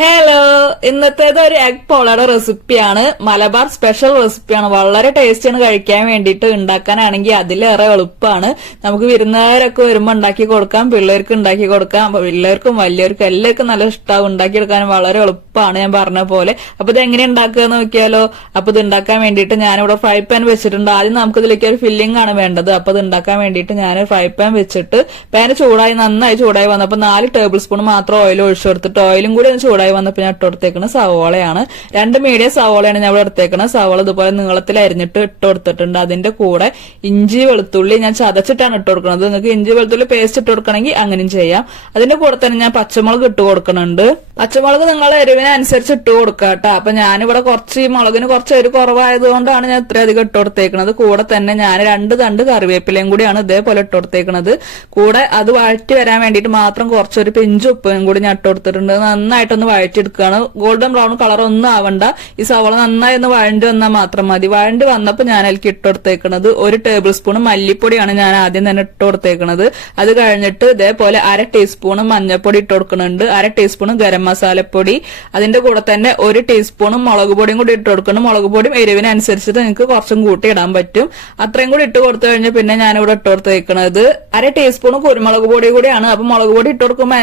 Hello ഇന്നത്തേത് ഒരു egg പോളയുടെ റെസിപ്പിയാണ് Malabar special റെസിപ്പിയാണ് വളരെ ടേസ്റ്റിയാണ് കഴിക്കാൻ വേണ്ടിയിട്ട് ഉണ്ടാക്കാനാണെങ്കിൽ അതിലേറെ എളുപ്പമാണ്. നമുക്ക് വിരുന്നുകാരൊക്കെ വരുമ്പോൾ ഉണ്ടാക്കി കൊടുക്കാം പിള്ളേർക്ക് ഉണ്ടാക്കി കൊടുക്കാം. പിള്ളേർക്കും വലിയവർക്കും എല്ലാവർക്കും നല്ല ഇഷ്ടമാവും ഉണ്ടാക്കിയെടുക്കാൻ വളരെ എളുപ്പമാണ് ഞാൻ പറഞ്ഞ പോലെ. അപ്പൊ ഇത് എങ്ങനെ ഉണ്ടാക്കുക എന്ന് നോക്കിയാലോ? അപ്പൊ ഇത് ഉണ്ടാക്കാൻ വേണ്ടിയിട്ട് ഞാനിവിടെ ഫ്രൈ പാൻ വെച്ചിട്ടുണ്ട്. ആദ്യം നമുക്ക് ഇതിലേക്ക് ഒരു ഫില്ലിംഗ് ആണ് വേണ്ടത്. അപ്പൊ ഇത് ഉണ്ടാക്കാൻ വേണ്ടിയിട്ട് ഞാൻ ഫ്രൈ പാൻ വെച്ചിട്ട് പാൻ ചൂടായി നന്നായി ചൂടായി വന്നപ്പോൾ നാല് ടേബിൾ സ്പൂൺ മാത്രം ഓയിൽ ഒഴിച്ചു കൊടുത്തിട്ട് ഓയിലും കൂടി ഒന്ന് ചൂടായി വന്നപ്പോൾ ഞാൻ ഇട്ടുകൊടുത്തേക്കുന്നത് സവോളയാണ്. രണ്ട് മീഡിയം സവോളയാണ് ഞാൻ ഇവിടെ എടുത്തേക്കുന്നത് സവോള ഇതുപോലെ നീളത്തിൽ അരിഞ്ഞിട്ട് ഇട്ട് കൊടുത്തിട്ടുണ്ട് അതിന്റെ കൂടെ ഇഞ്ചി വെളുത്തുള്ളി ഞാൻ ചതച്ചിട്ടാണ് ഇട്ട് കൊടുക്കുന്നത് നിങ്ങൾക്ക് ഇഞ്ചി വെളുത്തുള്ളി പേസ്റ്റ് ഇട്ട് കൊടുക്കണമെങ്കിൽ അങ്ങനെയും ചെയ്യാം. അതിന്റെ കൂടെ തന്നെ ഞാൻ പച്ചമുളക് ഇട്ട് കൊടുക്കുന്നുണ്ട് പച്ചമുളക് നിങ്ങൾ എരിവിനനുസരിച്ച് ഇട്ട് കൊടുക്കുക കേട്ടോ അപ്പൊ ഞാനിവിടെ കുറച്ച് മുളകിന് കുറച്ച് എരിവ് കുറവായതുകൊണ്ടാണ് ഞാൻ ഇത്രയധികം ഇട്ട് കൊടുത്തേക്കുന്നത് കൂടെ തന്നെ ഞാൻ രണ്ട് തണ്ട് കറിവേപ്പിലയും കൂടിയാണ് ഇതേപോലെ ഇട്ട് കൊടുത്തേക്കുന്നത് കൂടെ അത് വഴറ്റി വരാൻ വേണ്ടിയിട്ട് മാത്രം കുറച്ചൊരു പിഞ്ച് ഉപ്പും കൂടി ഞാൻ ഇട്ട് കൊടുത്തിട്ടുണ്ട്. നന്നായിട്ടൊന്ന് വഴറ്റിയെടുക്കുകയാണ്. ഗോൾഡൻ ബ്രൗൺ കളർ ഒന്നും ആവണ്ട. ഈ സവള നന്നായി ഒന്ന് വഴണ്ടി വന്നാൽ മാത്രം മതി. വഴണ്ടി വന്നപ്പോൾ ഞാൻ അതിലേക്ക് ഇട്ട് കൊടുത്തേക്കുന്നത് ഒരു ടേബിൾ സ്പൂൺ മല്ലിപ്പൊടിയാണ് ഞാൻ ആദ്യം തന്നെ ഇട്ട് കൊടുത്തേക്കുന്നത് അത് കഴിഞ്ഞിട്ട് ഇതേപോലെ അര ടീസ്പൂൺ മഞ്ഞൾപ്പൊടി ഇട്ട് കൊടുക്കുന്നുണ്ട്. അര ടീസ്പൂൺ ഗരം മസാലപ്പൊടി അതിന്റെ കൂടെ തന്നെ ഒരു ടീസ്പൂണും മുളക് പൊടിയും കൂടി ഇട്ട് കൊടുക്കണം. മുളക് പൊടിയും എരിവിനനുസരിച്ചിട്ട് നിങ്ങൾക്ക് കുറച്ചും കൂട്ടി ഇടാൻ പറ്റും. അത്രയും കൂടി ഇട്ട് കൊടുത്തു കഴിഞ്ഞാൽ പിന്നെ ഞാനിവിടെ ഇട്ട് കൊടുത്ത് വെക്കുന്നത് അര ടീസ്പൂൺ കുരുമുളക് പൊടി കൂടിയാണ്. അപ്പൊ മുളക് പൊടി ഇട്ട് കൊടുക്കുമ്പോൾ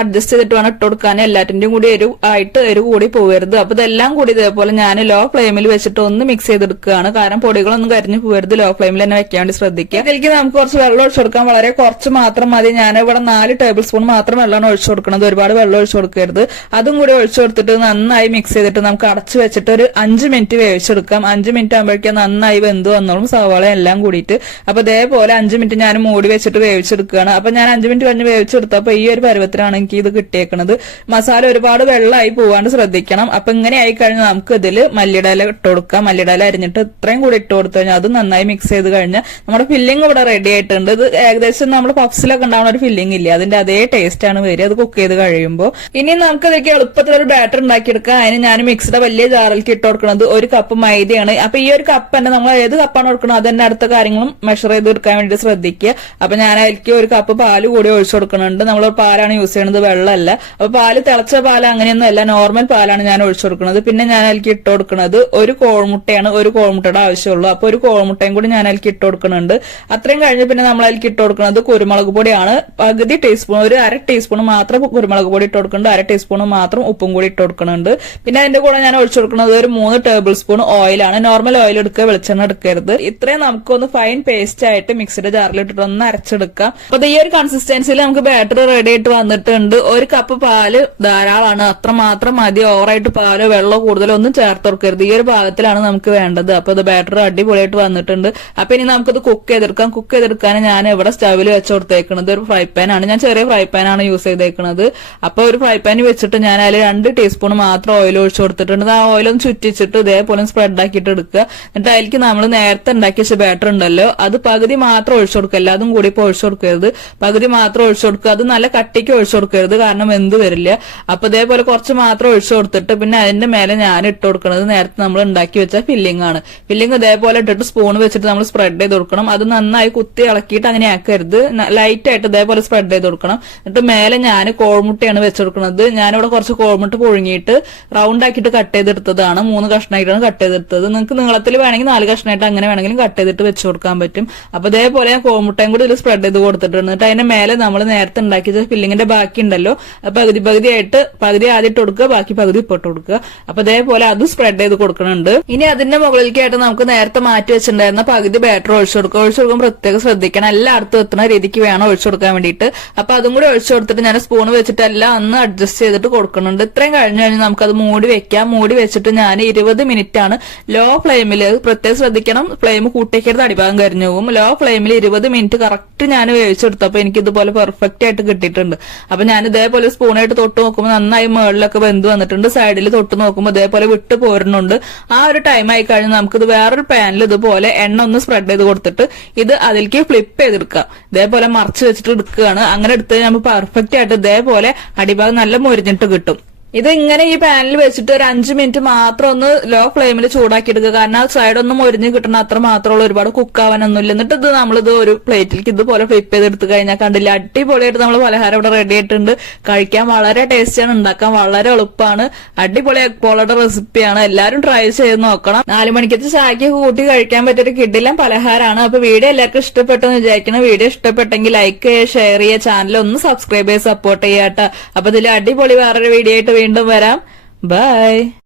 അഡ്ജസ്റ്റ് ചെയ്തിട്ട് വേണം ഇട്ട് കൊടുക്കാൻ. എല്ലാറ്റിന്റെയും കൂടി എരിവ് ആയിട്ട് എരിവ് കൂടി പോകരുത് അപ്പൊ ഇതെല്ലാം കൂടി ഇതേപോലെ ഞാൻ ലോ ഫ്ലെയിമിൽ വെച്ചിട്ട് ഒന്ന് മിക്സ് ചെയ്തെടുക്കുകയാണ് കാരണം പൊടികളൊന്നും കരിഞ്ഞു പോകരുത് ലോ ഫ്ലെയിമിൽ തന്നെ വെക്കാൻ വേണ്ടി ശ്രദ്ധിക്കുക. ഇതിലേക്ക് നമുക്ക് കുറച്ച് വെള്ളം ഒഴിച്ചു കൊടുക്കാൻ വളരെ കുറച്ച് മാത്രം മതി. ഞാൻ ഇവിടെ നാല് ടേബിൾ സ്പൂൺ മാത്രം വെള്ളമാണ് ഒഴിച്ചു കൊടുക്കുന്നത്. ഒരുപാട് വെള്ളം ഒഴിച്ചു കൊടുക്കരുത്. അതും കൂടി ഒഴിച്ചു കൊടുത്തിട്ട് നന്നായി മിക്സ് ചെയ്തിട്ട് നമുക്ക് അടച്ചു വെച്ചിട്ട് ഒരു അഞ്ച് മിനിറ്റ് വേവിച്ചെടുക്കാം. അഞ്ച് മിനിറ്റ് ആകുമ്പോഴേക്കും നന്നായി വെന്ത് വന്നോളും. സവാള എല്ലാം കൂടിയിട്ട്. അപ്പൊ ഇതേപോലെ അഞ്ച് മിനിറ്റ് ഞാൻ മൂടി വെച്ചിട്ട് വേവിച്ചെടുക്കുകയാണ്. അപ്പൊ ഞാൻ അഞ്ച് മിനിറ്റ് കഴിഞ്ഞ് വേവിച്ചെടുത്തപ്പോ ഈ ഒരു പരുവത്തിലാണ് എനിക്ക് ഇത് കിട്ടിയേക്കുന്നത് മസാല ഒരുപാട് വെള്ളമായി പോവാണ്ട് ശ്രദ്ധിക്കണം. അപ്പൊ ഇങ്ങനെ ആയി കഴിഞ്ഞാൽ നമുക്ക് ഇതിൽ മല്ലിടല ഇട്ട് കൊടുക്കാം. മല്ലിടല അരിഞ്ഞിട്ട് ഇത്രയും കൂടി ഇട്ട് കൊടുത്തു കഴിഞ്ഞാൽ അത് നന്നായി മിക്സ് ചെയ്ത് കഴിഞ്ഞാൽ നമ്മുടെ ഫില്ലിംഗ് ഇവിടെ റെഡി ആയിട്ടുണ്ട്. ഇത് ഏകദേശം നമ്മൾ പഫ്സിലൊക്കെ ഉണ്ടാവുന്ന ഒരു ഫില്ലിംഗ് ഇല്ല? അതിന്റെ അതേ ടേസ്റ്റ് ആണ് വരിക. അത് കുക്ക് ചെയ്ത് കഴിയുമ്പോൾ ഇനി നമുക്ക് ഇതൊക്കെ എളുപ്പത്തിൽ ഒരു ബാറ്റർ ഉണ്ടാക്കിയെടുക്കാം അതിന് ഞാൻ മിക്സിയുടെ വലിയ ജാറിലേക്ക് ഇട്ട് കൊടുക്കുന്നത് ഒരു കപ്പ് മൈദയാണ്. അപ്പൊ ഈ ഒരു കപ്പ് തന്നെ നമ്മൾ ഏത് കപ്പാണ് കൊടുക്കുന്നത് അത് തന്നെ അടുത്ത കാര്യങ്ങളും മെഷർ ചെയ്ത് എടുക്കാൻ വേണ്ടി ശ്രദ്ധിക്കുക. അപ്പൊ ഞാൻ അതിലേക്ക് ഒരു കപ്പ് പാൽ കൂടി ഒഴിച്ചു കൊടുക്കുന്നുണ്ട്. നമ്മൾ പാലാണ് യൂസ് ചെയ്യുന്നത് വെള്ളമല്ല. അപ്പൊ പാൽ തിളച്ച പാൽ അങ്ങനെയൊന്നും അല്ല. നോർമൽ പാലാണ് ഞാൻ ഒഴിച്ചു കൊടുക്കുന്നത്. പിന്നെ ഞാൻ അതിലേക്ക് ഇട്ട് കൊടുക്കുന്നത് ഒരു കോഴിമുട്ടയാണ്. ഒരു കോഴമുട്ടയുടെ ആവശ്യമുള്ളൂ. അപ്പൊ ഒരു കോഴിമുട്ടയും കൂടി ഞാൻ അതിലേക്ക് ഇട്ട് കൊടുക്കുന്നുണ്ട്. അത്രയും കഴിഞ്ഞ് പിന്നെ നമ്മൾ അതിലേക്ക് ഇട്ട് കൊടുക്കുന്നത് കുരുമുളക് പൊടിയാണ്. പകുതി ടീസ്പൂൺ ഒരു അര ടീസ്പൂൺ മാത്രം കുരുമുളക് പൊടി ഇട്ട് കൊടുക്കുന്നുണ്ട്. അര ടീസ്പൂൺ മാത്രം ഉപ്പും കൂടി ഇട്ട് കൊടുക്കുന്നുണ്ട് പിന്നെ അതിന്റെ കൂടെ ഞാൻ ഒഴിച്ചു കൊടുക്കുന്നത് ഒരു മൂന്ന് ടേബിൾ സ്പൂൺ ഓയിലാണ് നോർമൽ ഓയിൽ എടുക്കുക വെളിച്ചെണ്ണ എടുക്കരുത്. ഇത്രയും നമുക്കൊന്ന് ഫൈൻ പേസ്റ്റ് ആയിട്ട് മിക്സിയുടെ ജാറിൽ ഇട്ടിട്ട് ഒന്ന് അരച്ചെടുക്കാം. അപ്പൊ ഈ ഒരു കൺസിസ്റ്റൻസിയിൽ നമുക്ക് ബാറ്റർ റെഡി ആയിട്ട് വന്നിട്ടുണ്ട്. ഒരു കപ്പ് പാൽ ധാരാളമാണ് അത്ര മാത്രം മതി. ഓവറായിട്ട് പാലോ വെള്ളമോ കൂടുതലോ ഒന്നും ചേർത്ത് കൊടുക്കരുത്. ഈ ഒരു ഭാഗത്തിലാണ് നമുക്ക് വേണ്ടത്. അപ്പൊ ഇത് ബാറ്റർ അടിപൊളിയായിട്ട് വന്നിട്ടുണ്ട്. അപ്പൊ ഇനി നമുക്കത് കുക്ക് ചെയ്തെടുക്കാം. കുക്ക് ചെയ്തെടുക്കാൻ ഞാൻ ഇവിടെ സ്റ്റവിൽ വെച്ച് കൊടുത്തേക്കുന്നത് ഒരു ഫ്രൈ പാൻ ആണ്. ഞാൻ ചെറിയ ഫ്രൈ പാൻ ആണ് യൂസ് ചെയ്തേക്കുന്നത് അപ്പൊ ഒരു ഫ്രൈ പാൻ വെച്ചിട്ട് ഞാൻ അതിൽ രണ്ട് ടീസ്പൂൺ മാത്രം ഓയിൽ ഒഴിച്ചു കൊടുത്തിട്ടുണ്ട്. ആ ഓയിൽ ഒന്ന് ചുറ്റിച്ചിട്ട് ഇതേപോലെ സ്പ്രെഡ് ആക്കിയിട്ട് എടുക്കുക. എന്നിട്ട് അതിലേക്ക് നമ്മൾ നേരത്തെ ഉണ്ടാക്കിയ വെച്ച ബാറ്റർ ഉണ്ടല്ലോ അത് പകുതി മാത്രം ഒഴിച്ചു കൊടുക്കുക എല്ലാതും കൂടി ഇപ്പൊ ഒഴിച്ചു കൊടുക്കരുത്. പകുതി മാത്രം ഒഴിച്ചു കൊടുക്കുക. അത് നല്ല കട്ടിക്ക് ഒഴിച്ചു കൊടുക്കരുത്. കാരണം എന്ത് വരില്ല. അപ്പൊ ഇതേപോലെ കുറച്ച് മാത്രം ഒഴിച്ചു കൊടുത്തിട്ട് പിന്നെ അതിന്റെ മേലെ ഞാൻ ഇട്ട് കൊടുക്കുന്നത് നേരത്തെ നമ്മൾ ഉണ്ടാക്കി വെച്ച ഫില്ലിംഗ് ആണ്. ഫില്ലിംഗ് ഇതേപോലെ ഇട്ടിട്ട് സ്പൂൺ വെച്ചിട്ട് നമ്മൾ സ്പ്രെഡ് ചെയ്ത് കൊടുക്കണം. അത് നന്നായി കുത്തി ഇളക്കിയിട്ട് അങ്ങനെ ആക്കരുത്. ലൈറ്റ് ആയിട്ട് ഇതേപോലെ സ്പ്രെഡ് ചെയ്ത് കൊടുക്കണം. എന്നിട്ട് മേലെ ഞാൻ കോഴിമുട്ടയാണ് വെച്ചു കൊടുക്കുന്നത് ഞാനിവിടെ കുറച്ച് കോമിട്ട് പുഴുങ്ങിയിട്ട് റൗണ്ട് ആക്കിയിട്ട് കട്ട് ചെയ്തെടുത്തതാണ്. മൂന്ന് കഷ്ണമായിട്ടാണ് കട്ട് ചെയ്തെടുത്തത്. നിങ്ങൾക്ക് നീളത്തിൽ വേണമെങ്കിൽ നാല് കഷ്ണമായിട്ട് അങ്ങനെ വേണമെങ്കിലും കട്ട് ചെയ്തിട്ട് വെച്ച് കൊടുക്കാൻ പറ്റും. അപ്പൊ ഇതേപോലെ ഞാൻ കോമുട്ടയും കൂടി ഇതിൽ സ്പ്രെഡ് ചെയ്ത് കൊടുത്തിട്ടുണ്ട്. എന്നിട്ട് അതിന്റെ മേലെ നമ്മൾ നേരത്തെ ഉണ്ടാക്കിയ ഫില്ലിങ്ങിന്റെ ബാക്കി ഉണ്ടല്ലോ. പകുതി പകുതിയായിട്ട് പകുതി ആദ്യം ഇട്ട് കൊടുക്കുക ബാക്കി പകുതി ഇപ്പോട്ട് കൊടുക്കുക. അപ്പൊ ഇതേപോലെ അത് സ്പ്രെഡ് ചെയ്ത് കൊടുക്കുന്നുണ്ട്. ഇനി അതിന്റെ മുകളിലേക്കായിട്ട് നമുക്ക് നേരത്തെ മാറ്റി വെച്ചിട്ടുണ്ടായിരുന്ന പകുതി ബാറ്റർ ഒഴിച്ചു കൊടുക്കുക. ഒഴിച്ചു കൊടുക്കുമ്പോൾ പ്രത്യേകം ശ്രദ്ധിക്കണം. എല്ലാ അർത്ഥം എത്തുന്ന രീതിക്ക് വേണം ഒഴിച്ചു കൊടുക്കാൻ വേണ്ടിയിട്ട്. അപ്പൊ അതും കൂടി ഒഴിച്ചു കൊടുത്തിട്ട് ഞാൻ സ്പൂൺ വെച്ചിട്ട് എല്ലാം ഒന്ന് അഡ്ജസ്റ്റ് ചെയ്തിട്ട് കൊടുക്കുന്നുണ്ട്. ഇത്രയും കഴിഞ്ഞ് കഴിഞ്ഞാൽ നമുക്കത് മൂടി വെക്കാം. മൂടി വെച്ചിട്ട് ഞാൻ ഇരുപത് മിനിറ്റ് ആണ് ലോ ഫ്ലെയിമിൽ പ്രത്യേകം ശ്രദ്ധിക്കണം. ഫ്ലെയിം കൂട്ടിക്കരുത് അടിഭാഗം കരിഞ്ഞു പോകും. ലോ ഫ്ലെയിമിൽ ഇരുപത് മിനിറ്റ് കറക്റ്റ് ഞാൻ വേവിച്ചെടുത്തപ്പോൾ എനിക്ക് ഇതുപോലെ പെർഫെക്റ്റ് ആയിട്ട് കിട്ടിയിട്ടുണ്ട്. അപ്പൊ ഞാൻ ഇതേപോലെ സ്പൂണായിട്ട് തൊട്ട് നോക്കുമ്പോൾ നന്നായി മുകളിലൊക്കെ വെന്ത് വന്നിട്ടുണ്ട്. സൈഡിൽ തൊട്ട് നോക്കുമ്പോൾ ഇതേപോലെ വിട്ട് പോരുന്നുണ്ട്. ആ ഒരു ടൈം ആയി കഴിഞ്ഞാൽ നമുക്കിത് വേറൊരു പാനിൽ ഇതുപോലെ എണ്ണ ഒന്ന് സ്പ്രെഡ് ചെയ്ത് കൊടുത്തിട്ട് ഇത് അതിലേക്ക് ഫ്ലിപ്പ് ചെയ്തെടുക്കാം ഇതേപോലെ മറച്ച് വെച്ചിട്ട് എടുക്കുകയാണ്. അങ്ങനെ എടുത്ത് നമ്മൾ പെർഫെക്റ്റ് ആയിട്ട് ഇതേപോലെ അടിഭാഗം നല്ല മൊരിഞ്ഞിട്ട് കിട്ടും. ഇത് ഇങ്ങനെ ഈ പാനിൽ വെച്ചിട്ട് ഒരു അഞ്ചു മിനിറ്റ് മാത്രം ഒന്ന് ലോ ഫ്ലെയിമിൽ ചൂടാക്കി എടുക്കുക കാരണം ആ സൈഡ് ഒന്നും ഒരിഞ്ഞ് കിട്ടണം അത്ര മാത്രമുള്ള ഒരുപാട് കുക്ക് ആവാനൊന്നുമില്ല. എന്നിട്ട് ഇത് നമ്മളിത് ഒരു പ്ലേറ്റിലേക്ക് ഇതുപോലെ ഫ്ലിപ്പ് ചെയ്ത് എടുത്തു കഴിഞ്ഞാൽ കണ്ടില്ല അടിപൊളിയായിട്ട് നമ്മൾ പലഹാരം ഇവിടെ റെഡി ആയിട്ടുണ്ട്. കഴിക്കാൻ വളരെ ടേസ്റ്റിയാണ് ഉണ്ടാക്കാൻ വളരെ എളുപ്പമാണ്. അടിപൊളി എഗ് പോളയുടെ റെസിപ്പിയാണ് എല്ലാവരും ട്രൈ ചെയ്ത് നോക്കണം. നാലു മണിക്കത്തെ ചായക്ക് കൂട്ടി കഴിക്കാൻ പറ്റിയൊരു കിഡിലും പലഹാരമാണ്. അപ്പൊ വീഡിയോ എല്ലാവർക്കും ഇഷ്ടപ്പെട്ടെന്ന് വിചാരിക്കണം വീഡിയോ ഇഷ്ടപ്പെട്ടെങ്കിൽ ലൈക്ക് ചെയ്യുക ഷെയർ ചെയ്യുക ചാനൽ ഒന്ന് സബ്സ്ക്രൈബ് ചെയ്ത് സപ്പോർട്ട് ചെയ്യാട്ടോ അപ്പൊ ഇതിൽ അടിപൊളി വേറൊരു വീഡിയോ ആയിട്ട് വീണ്ടും വരാം. ബൈ.